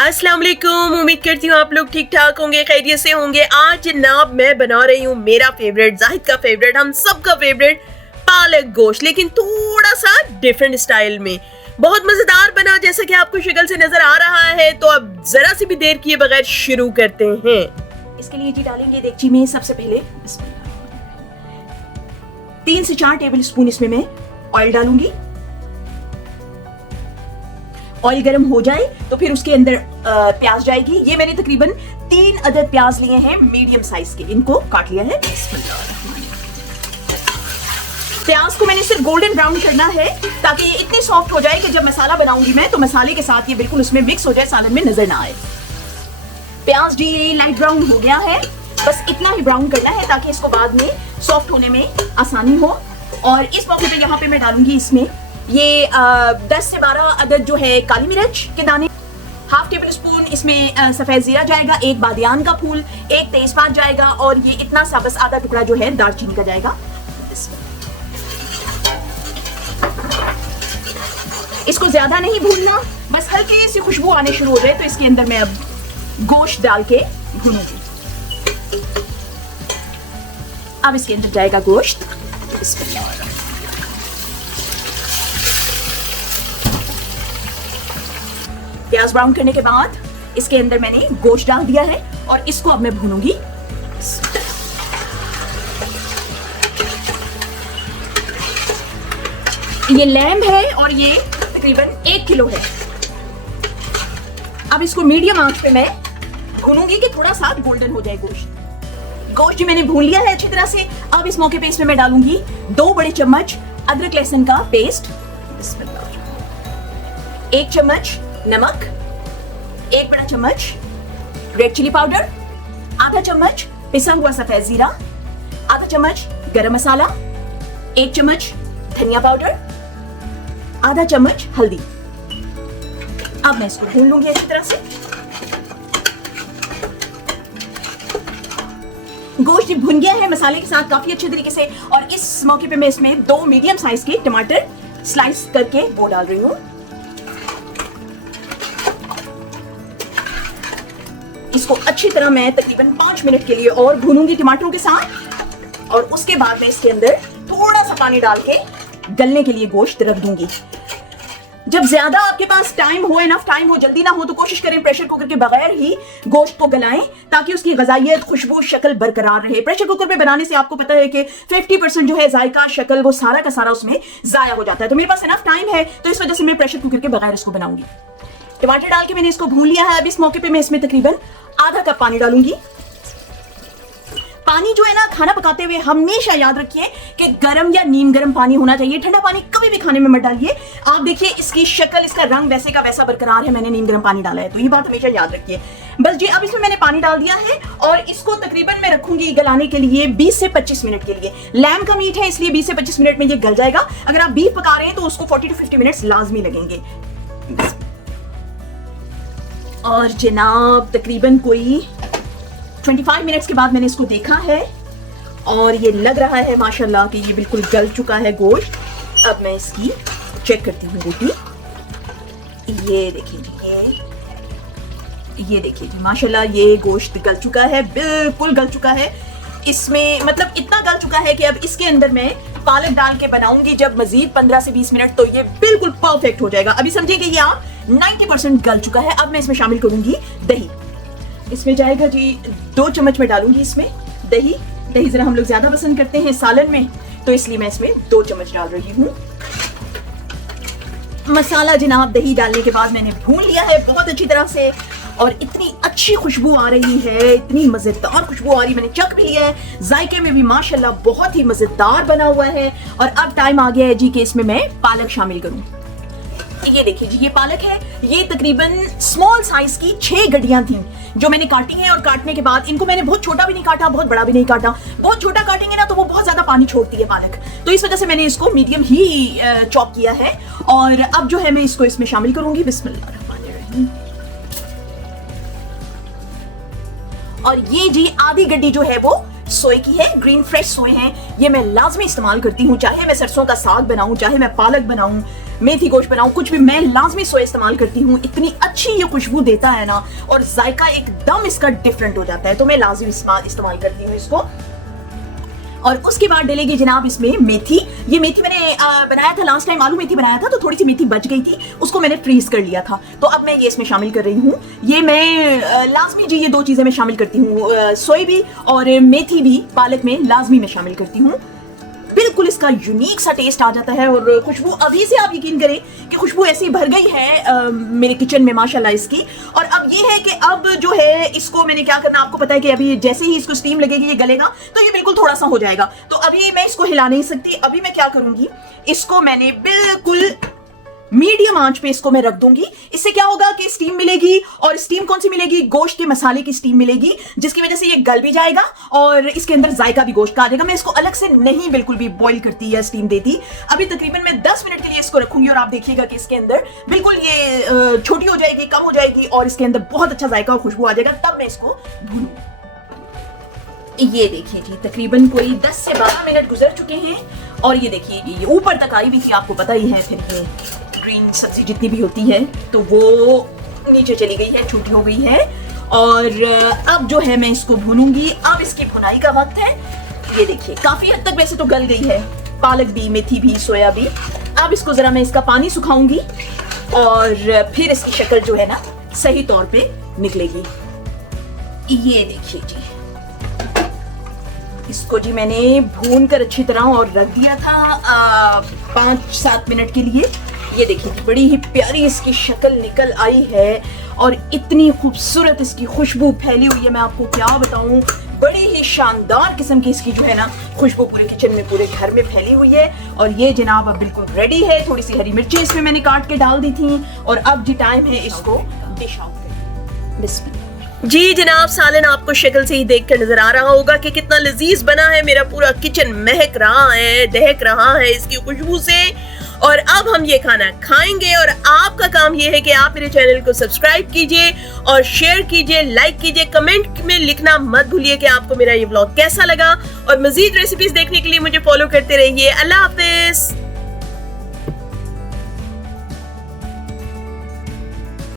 अस्सलाम वालेकुम। उम्मीद करती हूँ आप लोग ठीक ठाक होंगे, खैरियत से होंगे। आज जनाब मैं बना रही हूँ मेरा फेवरेट, जाहिद का फेवरेट, हम सब का फेवरेट पालक गोश्त, लेकिन थोड़ा सा डिफरेंट स्टाइल में। बहुत मजेदार बना जैसा कि आपको शक्ल से नजर आ रहा है। तो अब जरा सी भी देर किए बगैर शुरू करते हैं। इसके लिए जी डालेंगे देगची में सबसे पहले 3 से 4 टेबल स्पून इसमें मैं ऑयल डालूंगी। ऑयल गर्म हो जाए तो फिर उसके अंदर प्याज जाएगी। ये मैंने तकरीबन 3 अदद प्याज लिए हैं मीडियम साइज के, इनको काट लिया है। प्याज को मैंने सिर्फ गोल्डन ब्राउन करना है ताकि ये इतनी सॉफ्ट हो जाए कि जब मसाला बनाऊंगी मैं तो मसाले के साथ ये बिल्कुल उसमें मिक्स हो जाए, सालन में नजर ना आए। प्याज जी लाइट ब्राउन हो गया है, बस इतना ही ब्राउन करना है ताकि इसको बाद में सॉफ्ट होने में आसानी हो। और इस मौके पे यहाँ पे मैं डालूंगी इसमें ये 10 से 12 अदद जो है काली मिर्च के दाने, हाफ टेबल स्पून इसमें सफेद जीरा जाएगा, 1 बादियान का फूल, 1 तेजपात जाएगा और ये इतना सा बस आधा टुकड़ा जो है दालचीनी का जाएगा। इसको ज्यादा नहीं भूनना, बस हल्की सी खुशबू आने शुरू हो जाए तो इसके अंदर मैं अब गोश्त डाल के भूनूंगी। अब इसके अंदर जाएगा गोश्त। प्याज ब्राउन करने के बाद इसके अंदर मैंने गोश्त डाल दिया है और इसको अब मैं भूनूंगी। ये लैम्ब है और ये तकरीबन 1 किलो है। अब इसको मीडियम आंच पे मैं भूनूंगी कि थोड़ा सा गोल्डन हो जाए गोश्त। गोश्त जी मैंने भून लिया है अच्छी तरह से। अब इस मौके पे इसमें मैं डालूंगी 2 बड़े चम्मच अदरक लहसुन का पेस्ट, 1 चम्मच नमक, 1 बड़ा चम्मच रेड चिली पाउडर, आधा चम्मच पिसा हुआ सफेद जीरा, आधा चम्मच गरम मसाला, 1 चम्मच धनिया पाउडर, आधा चम्मच हल्दी। अब मैं इसको भून लूंगी अच्छी तरह से। गोश्त भुन गया है मसाले के साथ काफी अच्छे तरीके से और इस मौके पे मैं इसमें 2 मीडियम साइज के टमाटर स्लाइस करके वो डाल रही हूँ। इसको अच्छी तरह मैं तकरीबन 5 मिनट के लिए और भूनूंगी टमाटरों के साथ और उसके बाद मैं इसके अंदर थोड़ा सा पानी डाल के गलने के लिए गोश्त रख दूंगी। जब ज्यादा आपके पास टाइम हो, इनफ टाइम हो, जल्दी ना हो तो कोशिश करें प्रेशर कुकर के बगैर ही गोश्त को गलाएं ताकि उसकी ग़ज़ाइयत, खुशबू, शक्ल बरकरार रहे। प्रेशर कुकर में बनाने से आपको पता है कि 50% जो है जायका, शक्ल, वो सारा का सारा उसमें जाया हो जाता है। तो मेरे पास इनफ टाइम है तो इस वजह से मैं प्रेशर कुकर के बगैर इसको बनाऊंगी। टमाटर डाल के मैंने इसको भून लिया है। अब इस मौके पे मैं इसमें तकरीबन आधा कप पानी डालूंगी। पानी जो है ना, खाना पकाते हुए हमेशा याद रखिए कि गर्म या नीम गर्म पानी होना चाहिए। ठंडा पानी कभी भी खाने में मत डालिए। आप देखिए इसकी शक्ल, इसका रंग वैसे का वैसा बरकरार है, मैंने नीम गर्म पानी डाला है, तो ये बात हमेशा याद रखिए। बस जी अब इसमें मैंने पानी डाल दिया है और इसको तकरीबन मैं रखूंगी गलाने के लिए 20 से 25 मिनट के लिए। लैम्ब का मीट है इसलिए 20 से 25 मिनट में ये गल जाएगा। अगर आप बीफ पका रहे हैं तो उसको 40 to 50 मिनट्स लाजमी लगेंगे। और जनाब तकरीबन कोई 25 मिनट्स के बाद मैंने इसको देखा है और ये लग रहा है माशाल्लाह कि ये बिल्कुल गल चुका है गोश्त। अब मैं इसकी चेक करती हूँ रोटी। ये देखिए जी माशाल्लाह ये गोश्त गल चुका है, बिल्कुल गल चुका है। इसमें मतलब इतना गल चुका है कि अब इसके अंदर मैं पालक डाल के बनाऊंगी जब मजीद 15 से 20 मिनट तो ये बिल्कुल परफेक्ट हो जाएगा। अभी समझिए कि ये आप 90% गल चुका है। अब मैं इसमें शामिल करूंगी दही। इसमें जाएगा जी 2 चम्मच में डालूंगी इसमें दही। दही जरा हम लोग ज्यादा पसंद करते हैं सालन में तो इसलिए मैं इसमें 2 चम्मच डाल रही हूँ। मसाला जनाब दही डालने के बाद मैंने भून लिया है बहुत अच्छी तरह से और इतनी अच्छी खुशबू आ रही है, इतनी मजेदार खुशबू आ रही है। मैंने चख भी लिया है, जायके में भी माशाल्लाह बहुत ही मजेदार बना हुआ है। और अब टाइम आ गया है जी कि इसमें मैं पालक शामिल करूँ। ये देखिए जी ये पालक है, ये तकरीबन स्मॉल साइज की 6 गड्डियां थी जो मैंने काटी हैं और काटने के बाद इनको मैंने बहुत छोटा भी नहीं काटा, बहुत बड़ा भी नहीं काटा। बहुत छोटा काटेंगे ना तो वो बहुत ज्यादा पानी छोड़ती है पालक, तो इस वजह से मैंने इसको मीडियम ही चॉप किया है। और अब जो है मैं इसको इसमें शामिल करूंगी। बिस्मिल्लाहिर्रहमानिर्रहीम। और ये जी आधी गड्डी जो है वो सोए की है, ग्रीन फ्रेश सोए हैं। ये मैं लाजमी इस्तेमाल करती हूँ, चाहे मैं सरसों का साग बनाऊं, चाहे मैं पालक बनाऊं, मेथी गोश्त बनाऊं, कुछ भी, मैं लाजमी सोया इस्तेमाल करती हूँ। इतनी अच्छी ये खुशबू देता है ना, और जायका एकदम इसका डिफरेंट हो जाता है, तो मैं लाजमी इस्तेमाल करती हूँ इसको। और उसके बाद डलेगी जनाब इसमें मेथी। ये मेथी मैंने बनाया था लास्ट टाइम, आलू मेथी बनाया था, तो थोड़ी सी मेथी बच गई थी, उसको मैंने फ्रीज कर लिया था, तो अब मैं ये इसमें शामिल कर रही हूँ। ये मैं लाजमी जी, ये दो चीजें मैं शामिल करती हूँ, सोया भी और मेथी भी पालक में लाजमी मैं शामिल करती हूँ। बिल्कुल इसका यूनिक सा टेस्ट आ जाता है, और खुशबू अभी से आप यकीन करें कि खुशबू ऐसी भर गई है मेरे किचन में माशाल्लाह इसकी। और अब ये है कि अब जो है इसको मैंने क्या करना, आपको पता है कि अभी जैसे ही इसको स्टीम लगेगी, ये गलेगा तो ये बिल्कुल थोड़ा सा हो जाएगा, तो अभी मैं इसको हिला नहीं सकती। अभी मैं क्या करूंगी, इसको मैंने बिल्कुल मीडियम आंच पे इसको मैं रख दूंगी। इससे क्या होगा कि स्टीम मिलेगी, और स्टीम कौन सी मिलेगी, गोश्त के मसाले की स्टीम मिलेगी, जिसकी वजह से ये गल भी जाएगा और इसके अंदर जायका भी गोश्त का आ जाएगा। मैं इसको अलग से नहीं बिल्कुल भी बॉईल करती या स्टीम देती। अभी तकरीबन मैं 10 मिनट के लिए इसको रखूंगी, और आप देखिएगा कि इसके अंदर बिल्कुल ये छोटी हो जाएगी, कम हो जाएगी, और इसके अंदर बहुत अच्छा जायका और खुशबू आ जाएगा। तब मैं इसको भूनूं। ये देखिए जी, तकरीबन कोई 10 से 12 मिनट गुजर चुके हैं, और ये देखिए ये ऊपर तक आई हुई थी, आपको पता ही है। फिर ये ग्रीन सब्जी जितनी भी होती है तो वो नीचे चली गई है, छोटी हो गई है। और अब जो है मैं इसको भूनूंगी। अब इसकी भुनाई का वक्त है। ये देखिए काफी हद तक वैसे तो गल गई है, पालक भी, मेथी भी, सोया भी। अब इसको जरा मैं इसका पानी सुखाऊंगी, और फिर इसकी शक्ल जो है ना सही तौर पे निकलेगी। ये देखिए जी, इसको जी मैंने भून कर अच्छी तरह और रख दिया था 5-7 मिनट के लिए। ये देखिए बड़ी ही प्यारी इसकी शक्ल निकल आई है, और इतनी खूबसूरत इसकी खुशबू फैली हुई है, मैं आपको क्या बताऊं। बड़ी ही शानदार किस्म की इसकी जो है ना खुशबू पूरे किचन में, पूरे घर में फैली हुई है। और ये जनाब अब बिल्कुल रेडी है। थोड़ी सी हरी मिर्ची इसमें मैंने काट के डाल दी थी, और अब जी टाइम है इसको डिश आउट करने। बिस्मिल्लाह। जी जनाब, सालन आपको शक्ल से ही देखकर नजर आ रहा होगा कि कितना लजीज बना है। मेरा पूरा किचन महक रहा है, दहक रहा है इसकी खुशबू से। और अब हम ये खाना खाएंगे, और आपका काम ये है कि आप मेरे चैनल को सब्सक्राइब कीजिए और शेयर कीजिए, लाइक कीजिए, कमेंट में लिखना मत भूलिए कि आपको मेरा ये व्लॉग कैसा लगा। और मजीद रेसिपीज देखने के लिए मुझे फॉलो करते रहिए। अल्लाह हाफिज।